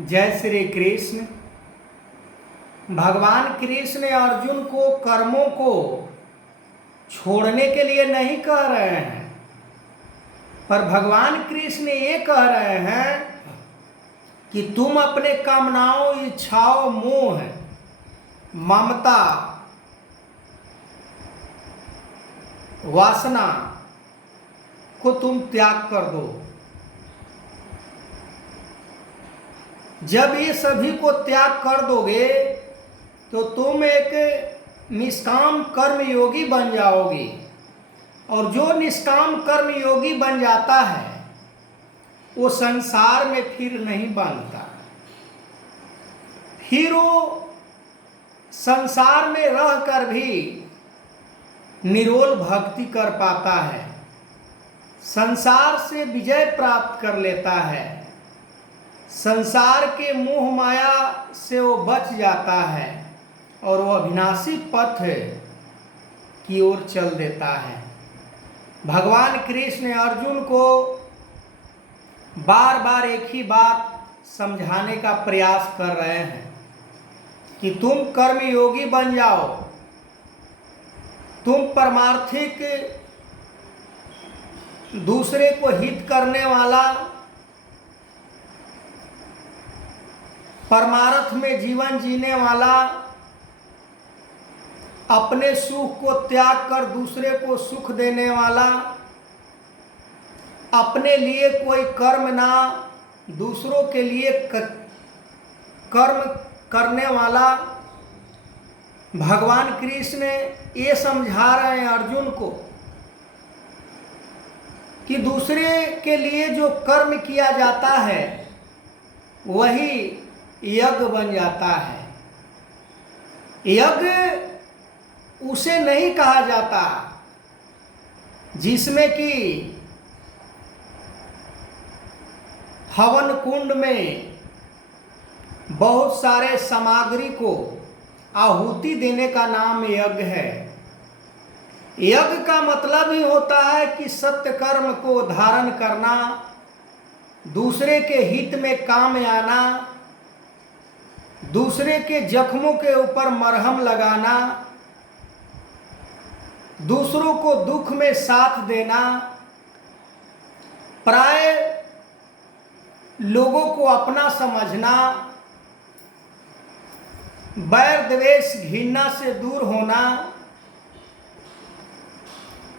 जय श्री कृष्ण। भगवान कृष्ण अर्जुन को कर्मों को छोड़ने के लिए नहीं कह रहे हैं, पर भगवान कृष्ण ये कह रहे हैं कि तुम अपने कामनाओं, इच्छाओं, मोह, ममता, वासना को तुम त्याग कर दो। जब ये सभी को त्याग कर दोगे तो तुम एक निष्काम कर्म योगी बन जाओगे, और जो निष्काम कर्म योगी बन जाता है वो संसार में फिर नहीं बनता, फिर वो संसार में रहकर भी निरोल भक्ति कर पाता है, संसार से विजय प्राप्त कर लेता है, संसार के मोह माया से वो बच जाता है और वो अविनाशी पथ की ओर चल देता है। भगवान कृष्ण अर्जुन को बार बार एक ही बात समझाने का प्रयास कर रहे हैं कि तुम कर्मयोगी बन जाओ, तुम परमार्थिक, दूसरे को हित करने वाला, परमार्थ में जीवन जीने वाला, अपने सुख को त्याग कर दूसरे को सुख देने वाला, अपने लिए कोई कर्म ना दूसरों के लिए कर्म करने वाला। भगवान कृष्ण ये समझा रहे हैं अर्जुन को कि दूसरे के लिए जो कर्म किया जाता है वही यज्ञ बन जाता है। यज्ञ उसे नहीं कहा जाता जिसमें कि हवन कुंड में बहुत सारे सामग्री को आहुति देने का नाम यज्ञ है। यज्ञ का मतलब ही होता है कि सत्य कर्म को धारण करना, दूसरे के हित में काम आना, दूसरे के जख्मों के ऊपर मरहम लगाना, दूसरों को दुख में साथ देना, प्राय लोगों को अपना समझना, बैर द्वेष घृणा से दूर होना,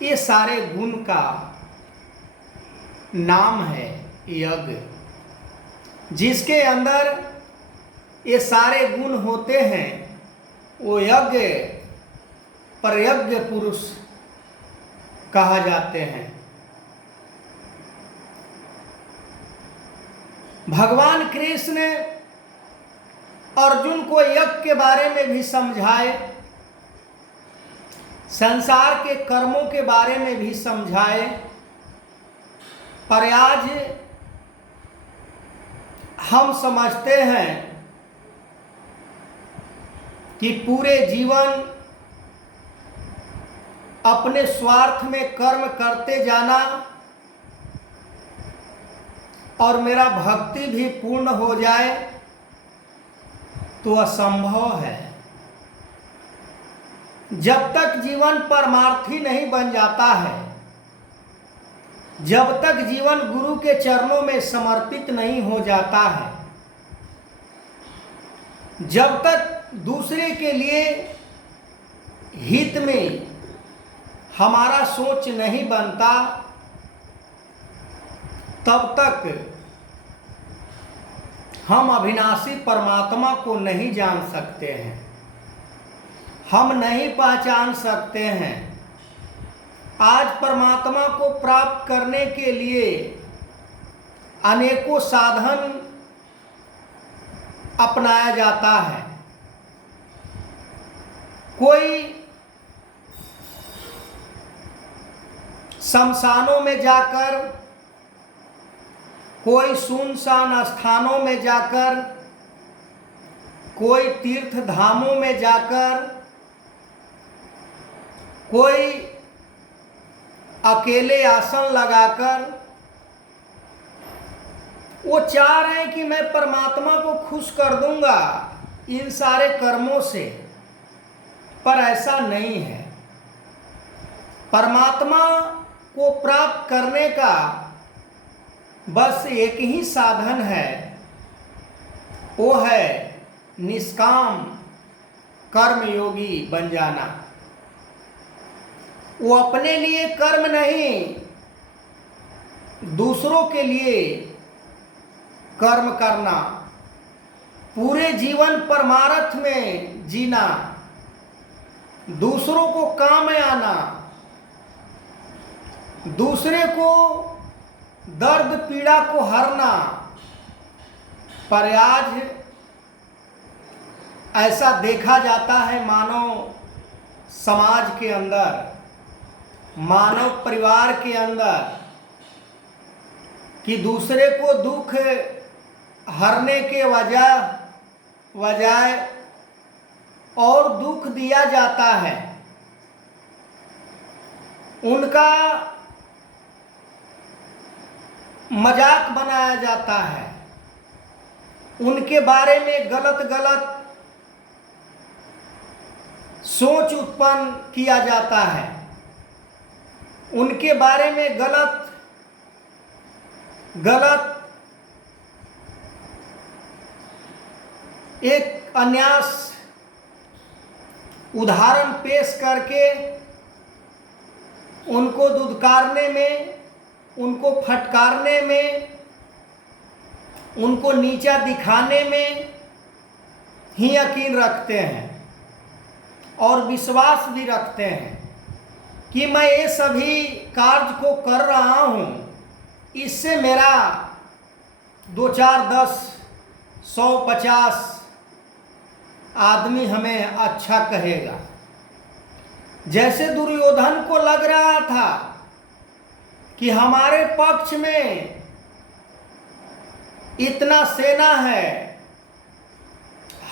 ये सारे गुण का नाम है यज्ञ। जिसके अंदर ये सारे गुण होते हैं वो यज्ञ पर यज्ञ पुरुष कहा जाते हैं। भगवान कृष्ण अर्जुन को यज्ञ के बारे में भी समझाए, संसार के कर्मों के बारे में भी समझाए, पर आज हम समझते हैं कि पूरे जीवन अपने स्वार्थ में कर्म करते जाना और मेरा भक्ति भी पूर्ण हो जाए तो असंभव है। जब तक जीवन परमार्थी नहीं बन जाता है, जब तक जीवन गुरु के चरणों में समर्पित नहीं हो जाता है, जब तक दूसरे के लिए हित में हमारा सोच नहीं बनता, तब तक हम अविनाशी परमात्मा को नहीं जान सकते हैं, हम नहीं पहचान सकते हैं। आज परमात्मा को प्राप्त करने के लिए अनेकों साधन अपनाया जाता है। कोई शमशानों में जाकर, कोई सुनसान स्थानों में जाकर, कोई तीर्थ धामों में जाकर, कोई अकेले आसन लगाकर वो चाह रहे हैं कि मैं परमात्मा को खुश कर दूंगा इन सारे कर्मों से, पर ऐसा नहीं है। परमात्मा को प्राप्त करने का बस एक ही साधन है, वो है निष्काम कर्मयोगी बन जाना। वो अपने लिए कर्म नहीं, दूसरों के लिए कर्म करना, पूरे जीवन परमार्थ में जीना, दूसरों को काम में आना, दूसरे को दर्द पीड़ा को हरना। पर आज ऐसा देखा जाता है मानव समाज के अंदर, मानव परिवार के अंदर, कि दूसरे को दुख हरने के बजाय और दुख दिया जाता है। उनका मजाक बनाया जाता है, उनके बारे में गलत गलत सोच उत्पन्न किया जाता है, उनके बारे में गलत एक अन्यास उदाहरण पेश करके उनको दुत्कारने में, उनको फटकारने में, उनको नीचा दिखाने में ही यकीन रखते हैं और विश्वास भी रखते हैं कि मैं ये सभी कार्य को कर रहा हूँ, इससे मेरा 2 4 10 100 50 आदमी हमें अच्छा कहेगा। जैसे दुर्योधन को लग रहा था कि हमारे पक्ष में इतना सेना है,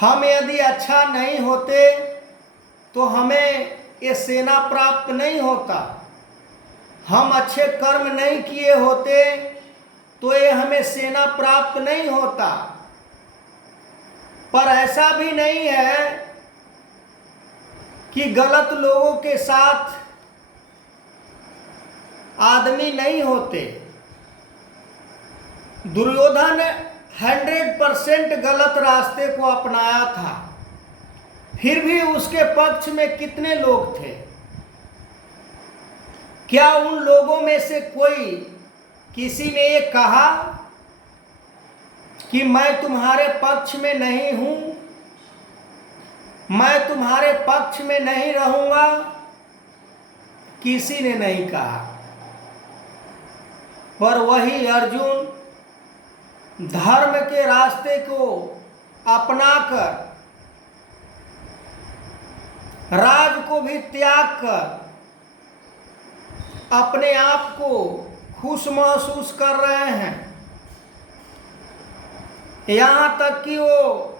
हम यदि अच्छा नहीं होते तो हमें ये सेना प्राप्त नहीं होता, हम अच्छे कर्म नहीं किए होते तो ये हमें सेना प्राप्त नहीं होता। पर ऐसा भी नहीं है कि गलत लोगों के साथ आदमी नहीं होते। दुर्योधन 100% गलत रास्ते को अपनाया था, फिर भी उसके पक्ष में कितने लोग थे? क्या उन लोगों में से कोई किसी ने ये कहा कि मैं तुम्हारे पक्ष में नहीं हूं, मैं तुम्हारे पक्ष में नहीं रहूंगा? किसी ने नहीं कहा। पर वही अर्जुन धर्म के रास्ते को अपनाकर, राज को भी त्याग कर अपने आप को खुश महसूस कर रहे हैं। यहाँ तक कि वो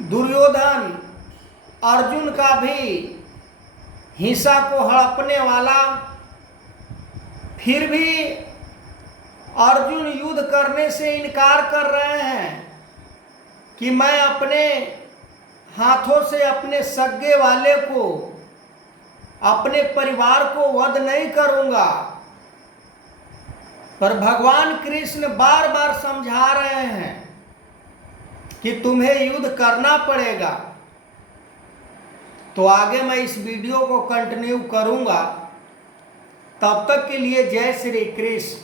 दुर्योधन अर्जुन का भी हिस्सा को हड़पने वाला, फिर भी अर्जुन युद्ध करने से इनकार कर रहे हैं कि मैं अपने हाथों से अपने सगे वाले को, अपने परिवार को वध नहीं करूंगा। पर भगवान कृष्ण बार बार समझा रहे हैं कि तुम्हें युद्ध करना पड़ेगा। तो आगे मैं इस वीडियो को कंटिन्यू करूंगा। तब तक के लिए जय श्री कृष्ण।